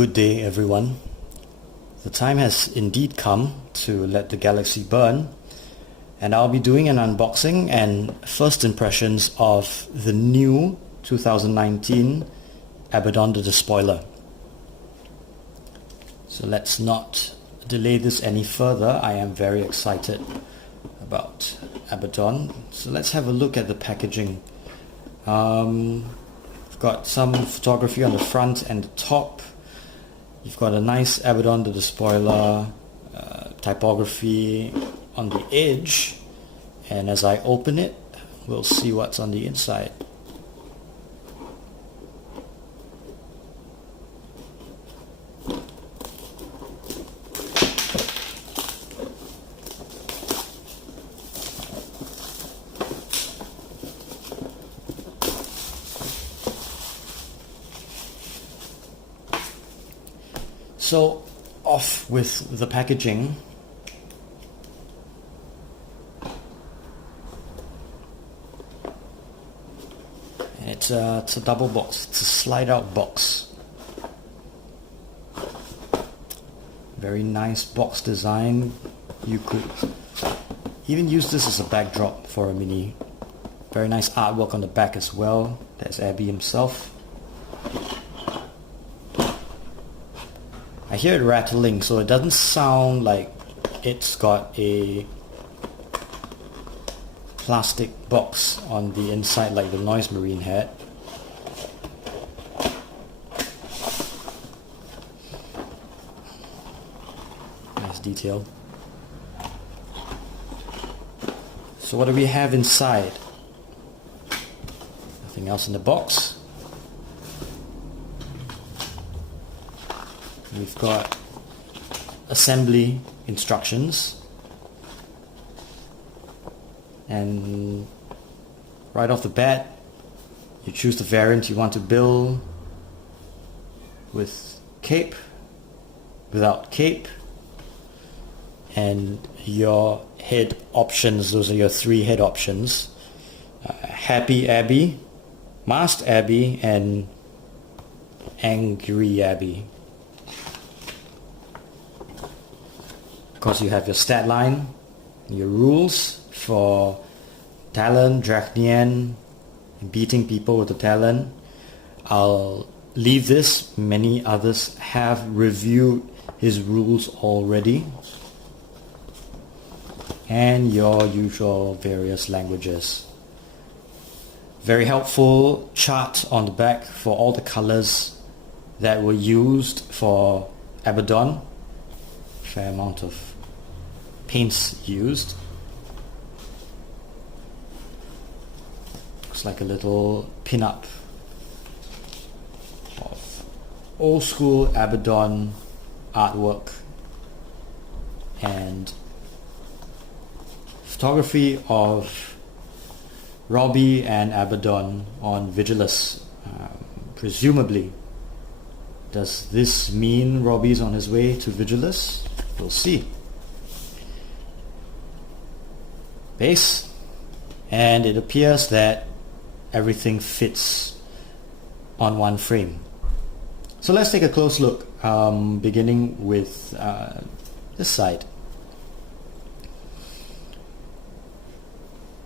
Good day, everyone. The time has indeed come to let the galaxy burn, and I'll be doing an unboxing and first impressions of the new 2019 Abaddon the Despoiler. So let's not delay this any further. I am very excited about Abaddon. So let's have a look at the packaging. We've got some photography on the front and the top. You've got a nice Abaddon the Despoiler typography on the edge, and as I open it, we'll see what's on the inside. So, off with the packaging. And it's a double box. It's a slide-out box. Very nice box design. You could even use this as a backdrop for a mini. Very nice artwork on the back as well. There's Abby himself. I hear it rattling, so it doesn't sound like it's got a plastic box on the inside like the Noise Marine had. Nice detail. So what do we have inside? Nothing else in the box. We've got assembly instructions, and right off the bat you choose the variant you want to build, with cape, without cape, and your head options. Those are your three head options: Happy Abby, Masked Abby, and Angry Abby. Of course, you have your stat line, your rules for talent, Drachnian, beating people with the talent. I'll leave this. Many others have reviewed his rules already. And your usual various languages. Very helpful chart on the back for all the colors that were used for Abaddon. Fair amount of paints used. Looks like a little pin-up of old school Abaddon artwork and photography of Robbie and Abaddon on Vigilus. Presumably. Does this mean Robbie's on his way to Vigilus? We'll see. Base, and it appears that everything fits on one frame. So let's take a close look, beginning with this side.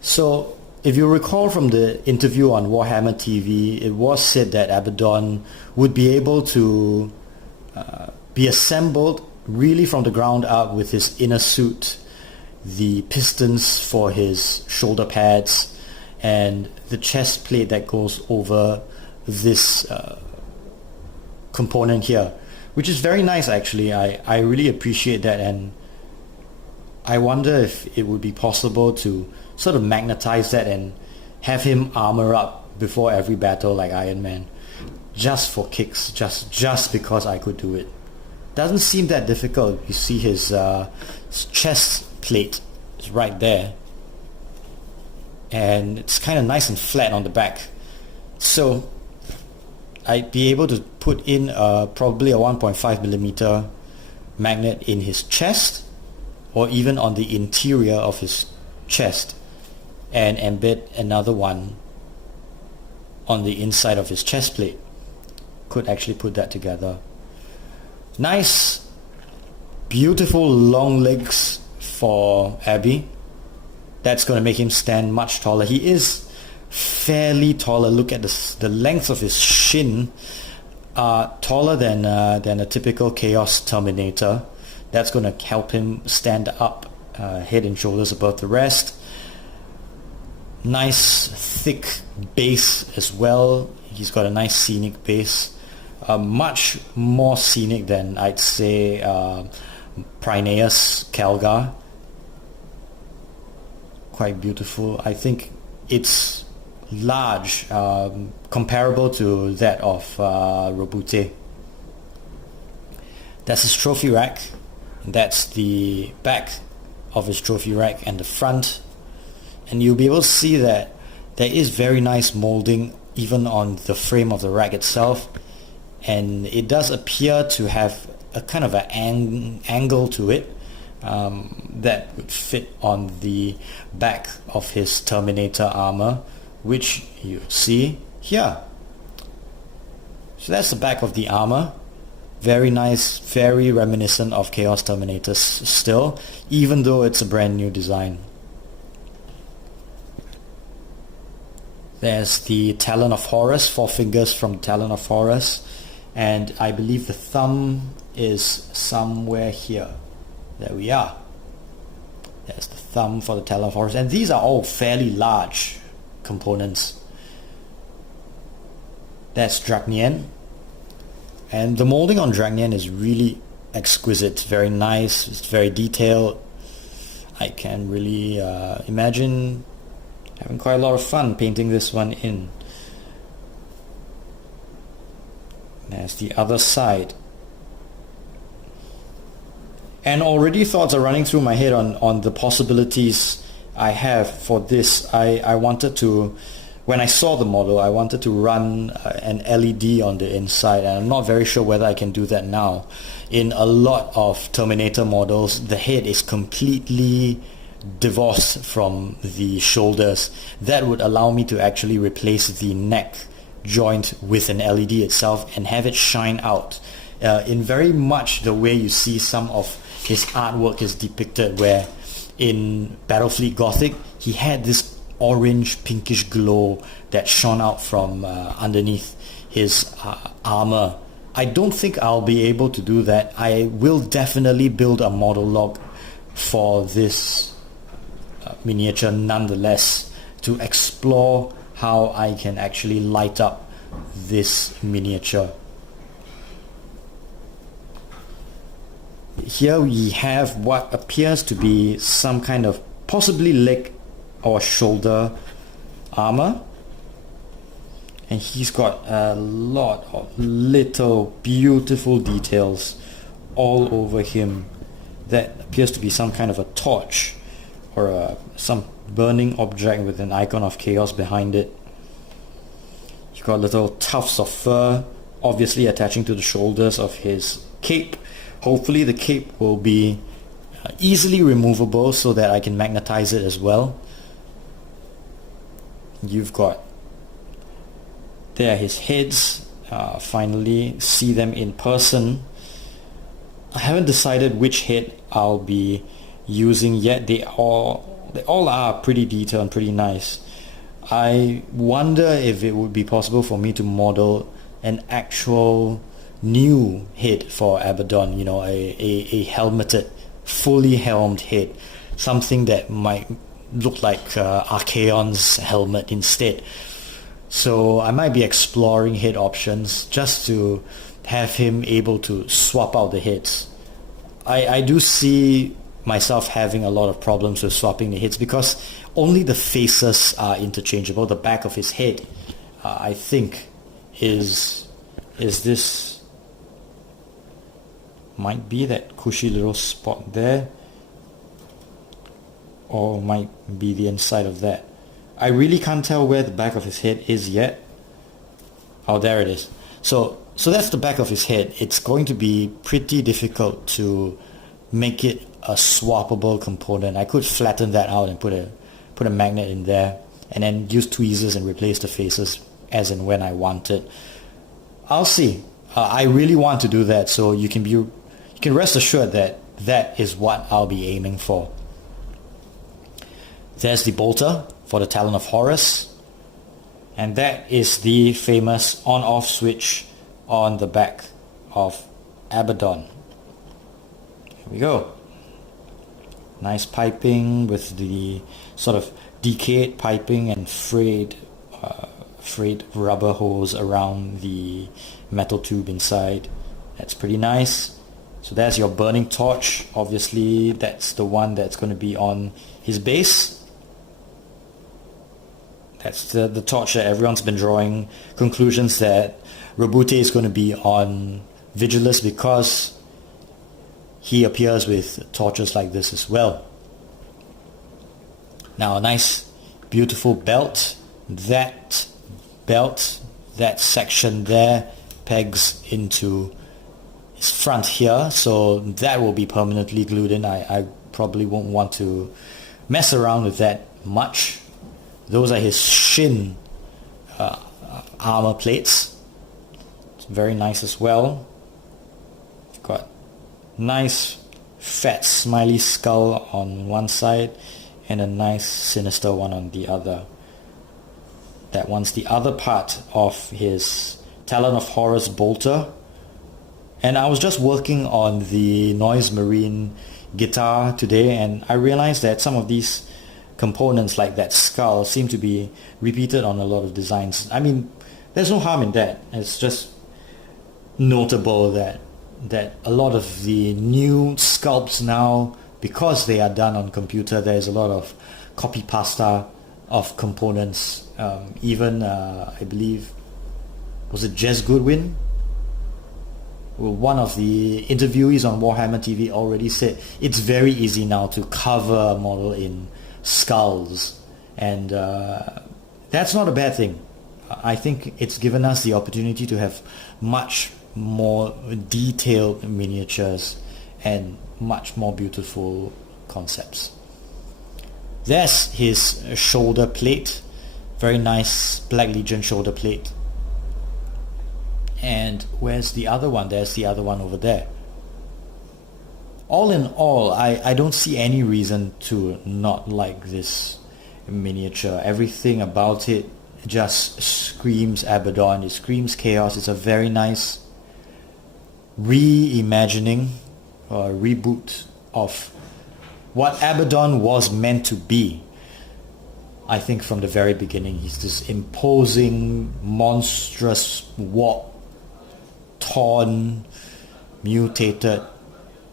So if you recall from the interview on Warhammer TV, it was said that Abaddon would be able to be assembled really from the ground up with his inner suit, the pistons for his shoulder pads, and the chest plate that goes over this component here, which is very nice actually. I really appreciate that, and I wonder if it would be possible to sort of magnetize that and have him armor up before every battle like Iron Man, just for kicks, just because I could do it. Doesn't seem that difficult. You see his chest plate is right there, and it's kind of nice and flat on the back, so I'd be able to put in probably a 1.5mm magnet in his chest, or even on the interior of his chest, and embed another one on the inside of his chest plate. Could actually put that together. Nice, beautiful long legs for Abby. That's going to make him stand much taller. He is fairly taller. Look at the length of his shin. Taller than a typical Chaos Terminator. That's going to help him stand up head and shoulders above the rest. Nice thick base as well. He's got a nice scenic base. Much more scenic than, I'd say, Prineus Calgar. Quite beautiful. I think it's large, comparable to that of Robute. That's his trophy rack. That's the back of his trophy rack and the front. And you'll be able to see that there is very nice molding even on the frame of the rack itself. And it does appear to have a kind of an angle to it that would fit on the back of his Terminator armor, which you see here. So that's the back of the armor. Very nice, very reminiscent of Chaos Terminators still, even though it's a brand new design. There's the Talon of Horus, 4 fingers from Talon of Horus. And I believe the thumb is somewhere here. There we are. There's the thumb for the Talon of Horus. And these are all fairly large components. That's Dragnien. And the molding on Dragnien is really exquisite. It's very nice. It's very detailed. I can really imagine having quite a lot of fun painting this one in. There's the other side. And already thoughts are running through my head on the possibilities I have for this. I wanted to, when I saw the model, I wanted to run an LED on the inside, and I'm not very sure whether I can do that now. In a lot of Terminator models, the head is completely divorced from the shoulders. That would allow me to actually replace the neck joint with an LED itself and have it shine out in very much the way you see some of his artwork is depicted, where in Battlefleet Gothic he had this orange pinkish glow that shone out from underneath his armor. I don't think I'll be able to do that. I will definitely build a model log for this miniature nonetheless, to explore how I can actually light up this miniature. Here we have what appears to be some kind of possibly leg or shoulder armor, and he's got a lot of little beautiful details all over him. That appears to be some kind of a torch or some burning object with an icon of chaos behind it. You've got little tufts of fur obviously attaching to the shoulders of his cape. Hopefully the cape will be easily removable so that I can magnetize it as well. You've got there his heads. Finally see them in person. I haven't decided which head I'll be using yet. They all are pretty detailed and pretty nice. I wonder if it would be possible for me to model an actual new head for Abaddon, you know, a helmeted, fully helmed head, something that might look like Archaon's helmet instead. So I might be exploring head options just to have him able to swap out the heads. I do see myself having a lot of problems with swapping the heads because only the faces are interchangeable. The back of his head, I think, is this, might be that cushy little spot there, or might be the inside of that. I really can't tell where the back of his head is yet. Oh, there it is. So that's the back of his head. It's going to be pretty difficult to make it a swappable component. I could flatten that out and put a magnet in there, and then use tweezers and replace the faces as and when I want it. I'll see. I really want to do that, so you can rest assured that that is what I'll be aiming for. There's the bolter for the Talon of Horus, and that is the famous on-off switch on the back of Abaddon. Here we go. Nice piping with the sort of decayed piping and frayed rubber hose around the metal tube inside. That's pretty nice. So there's your burning torch. Obviously that's the one that's going to be on his base. That's the torch that everyone's been drawing conclusions that Robute is going to be on Vigilus because he appears with torches like this as well. Now a nice beautiful belt. That belt, that section there, pegs into his front here, so that will be permanently glued in. I probably won't want to mess around with that much. Those are his shin armor plates. It's very nice as well. You've got nice fat smiley skull on one side and a nice sinister one on the other. That one's the other part of his Talon of Horus bolter. And I was just working on the Noise Marine guitar today, and I realized that some of these components like that skull seem to be repeated on a lot of designs. I mean, there's no harm in that. It's just notable that a lot of the new sculpts now, because they are done on computer, there's a lot of copy pasta of components. Even I believe, was it Jez Goodwin? Well, one of the interviewees on Warhammer TV already said it's very easy now to cover a model in skulls, and that's not a bad thing. I think it's given us the opportunity to have much more detailed miniatures and much more beautiful concepts. There's his shoulder plate, very nice Black Legion shoulder plate. And where's the other one? There's the other one over there. All in all, I don't see any reason to not like this miniature. Everything about it just screams Abaddon. It screams chaos. It's a very nice reimagining or reboot of what Abaddon was meant to be. I think from the very beginning, he's this imposing, monstrous, torn, mutated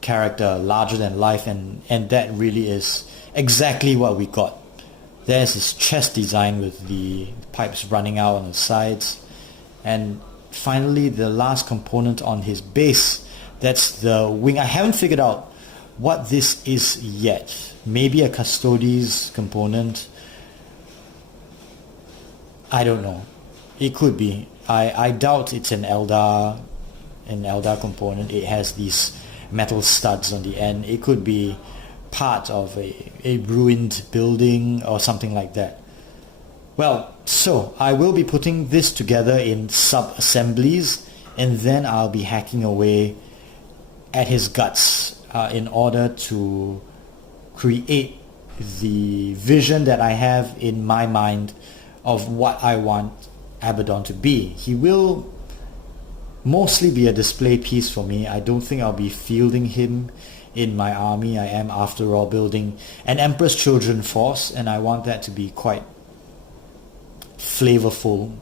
character, larger than life, and that really is exactly what we got. There's his chest design with the pipes running out on the sides, and finally the last component on his base, that's the wing. I haven't figured out what this is yet. Maybe a Custodes component. I don't know. It could be. I doubt it's an Eldar component. It has these metal studs on the end. It could be part of a ruined building or something like that. Well, so I will be putting this together in sub-assemblies, and then I'll be hacking away at his guts in order to create the vision that I have in my mind of what I want Abaddon to be. He will mostly be a display piece for me. I don't think I'll be fielding him in my army. I am, after all, building an Emperor's Children force, and I want that to be quite flavorful,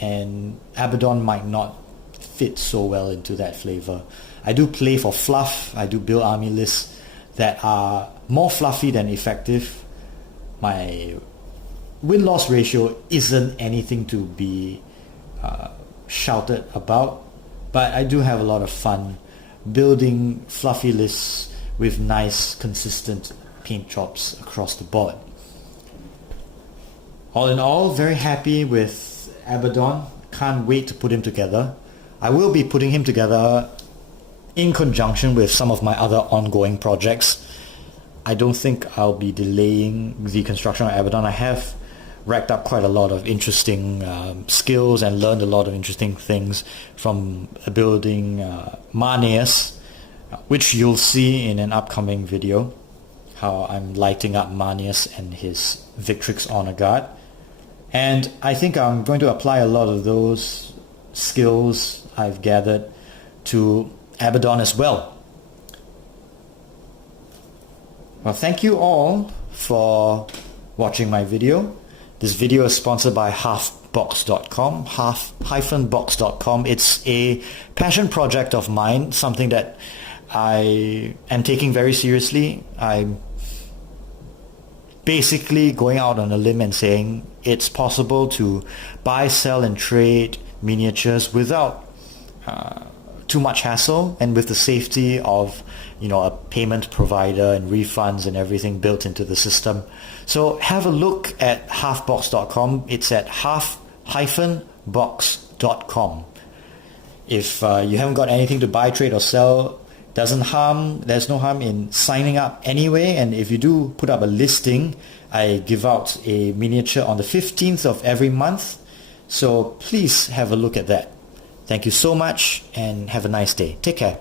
and Abaddon might not fit so well into that flavor. I do play for fluff. I do build army lists that are more fluffy than effective. My win-loss ratio isn't anything to be shouted about, but I do have a lot of fun building fluffy lists with nice, consistent paint jobs across the board. All in all, very happy with Abaddon. Can't wait to put him together. I will be putting him together in conjunction with some of my other ongoing projects. I don't think I'll be delaying the construction of Abaddon. I have racked up quite a lot of interesting skills and learned a lot of interesting things from building Manius, which you'll see in an upcoming video, how I'm lighting up Manius and his Victrix Honor Guard. And I think I'm going to apply a lot of those skills I've gathered to Abaddon as well. Well, thank you all for watching my video. This video is sponsored by halfbox.com, half-box.com. It's a passion project of mine, something that I am taking very seriously. I'm basically going out on a limb and saying it's possible to buy, sell and trade miniatures without too much hassle and with the safety of a payment provider and refunds and everything built into the system. So have a look at halfbox.com. It's at half-box.com. If you haven't got anything to buy, trade or sell, there's no harm in signing up anyway. And if you do put up a listing, I give out a miniature on the 15th of every month. So please have a look at that. Thank you so much and have a nice day. Take care.